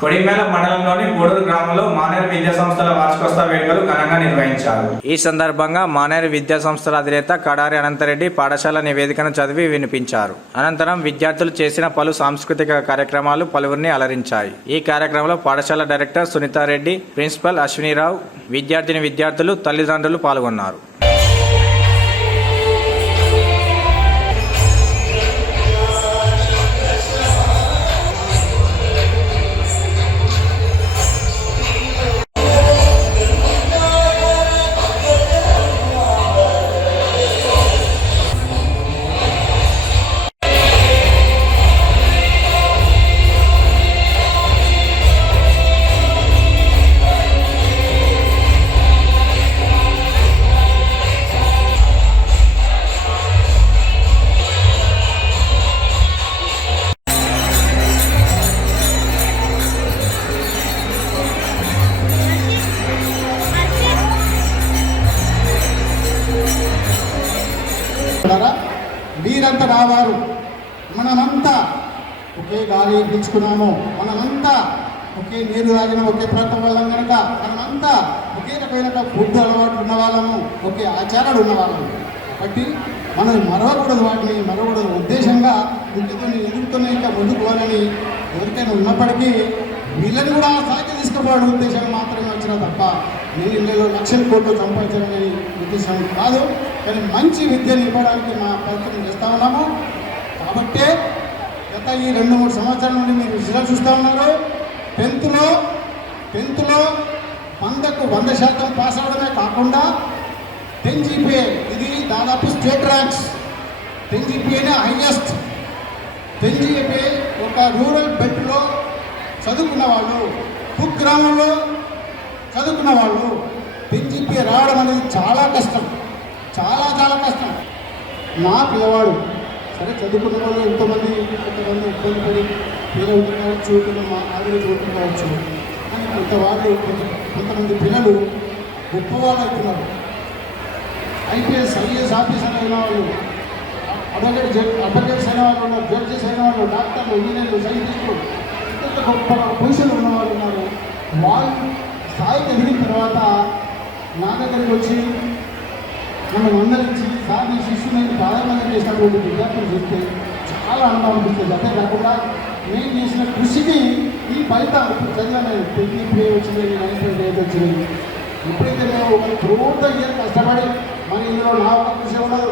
కొడిమేల మండలంలోని గూడూరు గ్రామంలో మానేరు విద్యా సంస్థల వార్షికోత్సవ వేడుకలు ఘనంగా నిర్వహించారు. ఈ సందర్భంగా మానేరు విద్యా సంస్థల అధినేత కడారి అనంతరెడ్డి పాఠశాల నివేదికను చదివి వినిపించారు. అనంతరం విద్యార్థులు చేసిన పలు సాంస్కృతిక కార్యక్రమాలు పలువురిని అలరించాయి. ఈ కార్యక్రమంలో పాఠశాల డైరెక్టర్ సునీతారెడ్డి, ప్రిన్సిపల్ అశ్వినిరావు, విద్యార్థులు, తల్లిదండ్రులు పాల్గొన్నారు. మీరంతా రావారు, మనమంతా ఒకే గాలి పీల్చుకున్నాము, మనమంతా ఒకే నీరు తాగిన ఒకే ప్రాంతం వాళ్ళం కనుక మనమంతా ఒకే రకమైన ఫుడ్ అలవాట్లు ఉన్న వాళ్ళము, ఒకే ఆచారాలు ఉన్న వాళ్ళము. కాబట్టి మనం మరవకూడదు, వాటిని మరవకూడదు ఉద్దేశంగా ఎదుగుతున్న ఇంకా ముందుకు పోవాలని ఎవరికైనా ఉన్నప్పటికీ వీళ్ళని కూడా సాగి తీసుకుపోవడం ఉద్దేశంగా మాత్రమే వచ్చిన తప్ప నేను ఇళ్ళలో లక్షల కోట్లు సంపాదించాలని ఉద్దేశం కాదు. కానీ మంచి విద్యను ఇవ్వడానికి మా ప్రయత్నం చేస్తూ ఉన్నాము. కాబట్టే గత ఈ 2-3 సంవత్సరాల నుండి మీరు రిజల్ట్ చూస్తూ ఉన్నారు. టెన్త్లో 100కు 100% పాస్ అవడమే కాకుండా 10 GPA ఇది దాదాపు స్టేట్ ర్యాంక్స్. 10 GPAనే హైయెస్ట్. 10 GPA ఒక రూరల్ బెల్ట్లో చదువుకున్న వాళ్ళు, కుగ్రామంలో చదువుకున్న వాళ్ళు 10 GPA రావడం అనేది చాలా కష్టం, చాలా కష్టం. నా పిల్లవాడు సరే చదువుకున్న వాళ్ళు ఎంతోమంది కొంతమంది ఇబ్బంది పడి పిల్లలు కావచ్చు, మా ఆవిడ చదువుకోవచ్చు. కానీ కొంతమంది పిల్లలు గొప్పవాళ్ళు అవుతున్నారు. IPS, IAS ఆఫీసర్ అయిన వాళ్ళు, అడ్వకేట్స్ అయిన వాళ్ళు ఉన్నారు, జడ్జెస్ అయిన వాళ్ళు, డాక్టర్లు, ఇంజనీర్లు, సైంటిస్టులు, ఇంత గొప్ప పొజిషన్లు ఉన్న వాళ్ళు ఉన్నారు. వాళ్ళు స్థాయికి ఎదిగిన తర్వాత నా దగ్గరికి వచ్చి నన్ను మందలించి సార్ని శిష్యుని ప్రారంభంగా చేసినటువంటి విద్యార్థులు చూస్తే చాలా ఆనందం అనిపిస్తుంది. అంతే కాకుండా నేను చేసిన కృషికి ఈ ఫలితం ఇప్పుడు చదివాను. 10 GPA వచ్చింది, 9.8 వచ్చింది. ఎప్పుడైతే మేము ఒక 4th year కష్టపడి మరి ఇందులో నా ఒక కృషి ఉండదు,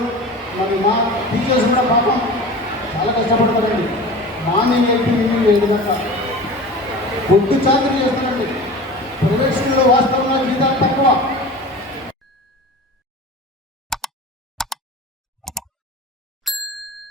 మరి మా టీచర్స్ కూడా పాపం చాలా కష్టపడతారండి. మార్నింగ్ 8 నుండి 7 దాకా పొద్దు చాకరీ చేస్తారండి. ప్రైవేట్ స్కూల్లో వాస్తవం